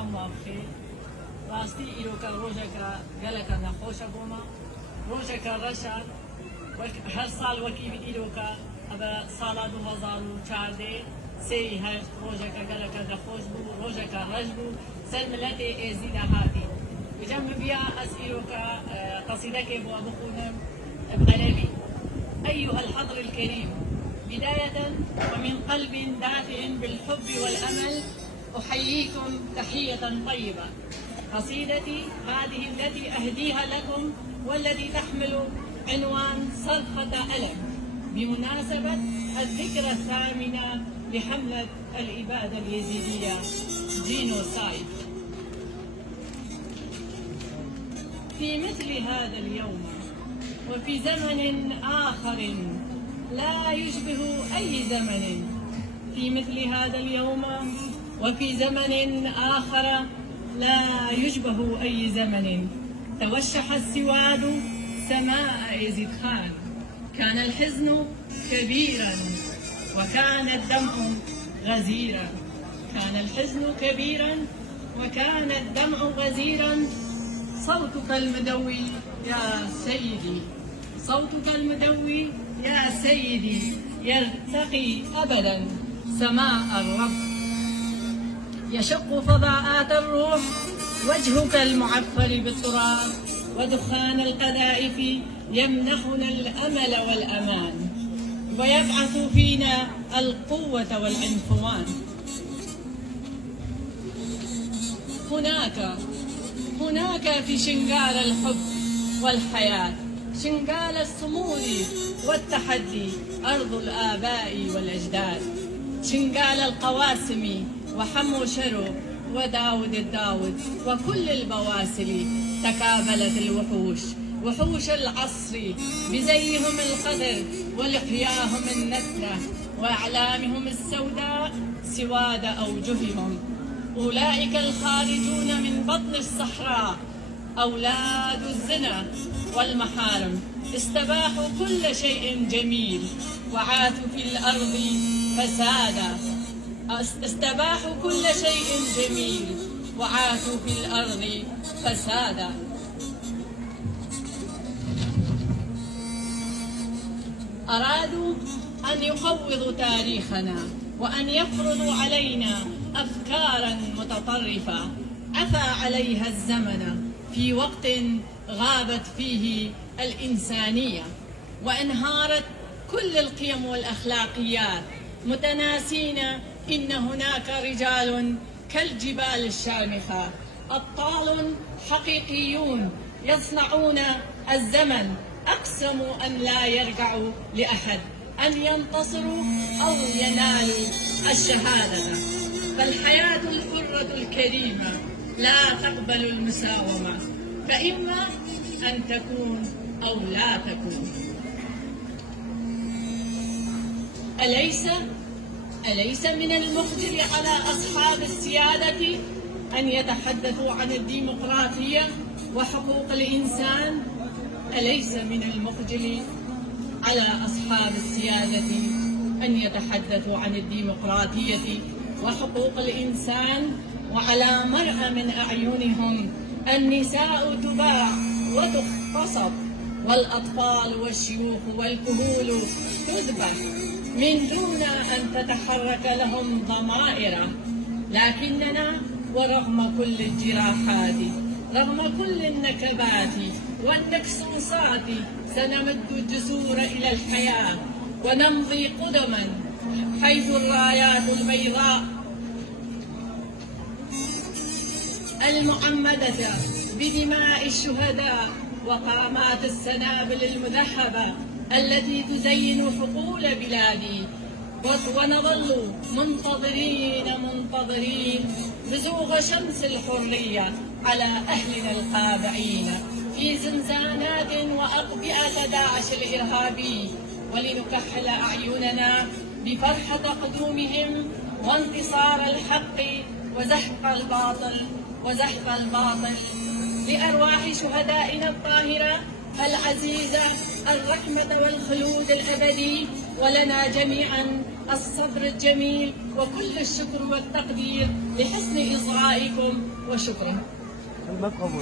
هەموو بخێر ڕاستی ئیرۆکە ڕۆژێکە گەلەکە نەخۆشە بۆمە ڕۆژێکە ڕەشە هەر ساڵ وەکی ئیرۆکە ئەبە ساڵا 2014 سێی هەشت ڕۆژێکە گەلەکە نەخۆش بوو ڕۆژێکە ڕەش بوو سەر ملەتێ ئێزیدا هاتی بجەم ببیا ئەس ئیرۆکە قەسیدەکێ بۆ بخونم بعربي. أيها الحضر الكريم، بداية ومن قلب دافئ بالحب والأمل أحييكم تحية طيبة. قصيدتي هذه التي أهديها لكم والتي تحمل عنوان صرخة ألم بمناسبة الذكرى الثامنة لحملة الإبادة اليزيدية جينوسايد. في مثل هذا اليوم وفي زمن آخر لا يشبه أي زمن، في مثل هذا اليوم وفي زمن آخر لا يشبه أي زمن توشح السواد سماء يزيد خان. كان الحزن كبيرا وكان الدمع غزيرا، كان الحزن كبيرا وكان الدمع غزيرا. صوتك المدوي يا سيدي، صوتك المدوي يا سيدي يرتقي أبدا سماء الرب. يشق فضاءات الروح وجهك المعفر بالتراب، ودخان القذائف يمنحنا الأمل والأمان ويبعث فينا القوة والعنفوان. هناك في شنغال الحب والحياة، شنغال الصمود والتحدي، أرض الآباء والأجداد، شنغال القواسم وحمو شرو وداود الداود وكل البواسل. تكابلت الوحوش، وحوش العصر بزيهم القدر ولحياهم النتنة وأعلامهم السوداء سواد أوجههم. أولئك الخارجون من بطن الصحراء أولاد الزنا والمحارم، استباحوا كل شيء جميل وعاثوا في الأرض فسادا، استباحوا كل شيء جميل وعاثوا في الأرض فسادا. أرادوا أن يقوضوا تاريخنا وأن يفرضوا علينا أفكارا متطرفة عفى عليها الزمن في وقت غابت فيه الإنسانية وانهارت كل القيم والأخلاقيات، متناسين إن هناك رجال كالجبال الشامخة أبطال حقيقيون يصنعون الزمن، أقسموا أن لا يرجعوا لأحد، أن ينتصروا أو ينالوا الشهادة. فالحياة الحرة الكريمة لا تقبل المساومة، فإما أن تكون أو لا تكون. أليس من المخجل على أصحاب السيادة أن يتحدثوا عن الديمقراطية وحقوق الإنسان؟ أليس من المخجل على أصحاب السيادة أن يتحدثوا عن الديمقراطية وحقوق الإنسان وعلى مرأى من أعينهم النساء تباع وتغتصب والأطفال والشيوخ والكهول تذبح من دون أن تتحرك لهم ضمائر؟ لكننا ورغم كل الجراحات، رغم كل النكبات والنكسوسات، سنمد الجسور إلى الحياة ونمضي قدما حيث الرايات البيضاء المعمدة بدماء الشهداء وقامات السنابل المذهبة التي تزين حقول بلادي. ونظل منتظرين بزوغ شمس الحرية على أهلنا القابعين في زنزانات وأقبئة داعش الإرهابي، ولنكحل أعيننا بفرحة قدومهم وانتصار الحق وزحق الباطل لأرواح شهدائنا الطاهرة العزيزة الرحمة والخلود الأبدي، ولنا جميعا الصبر الجميل وكل الشكر والتقدير لحسن إصغائكم وشكرا. المفهوم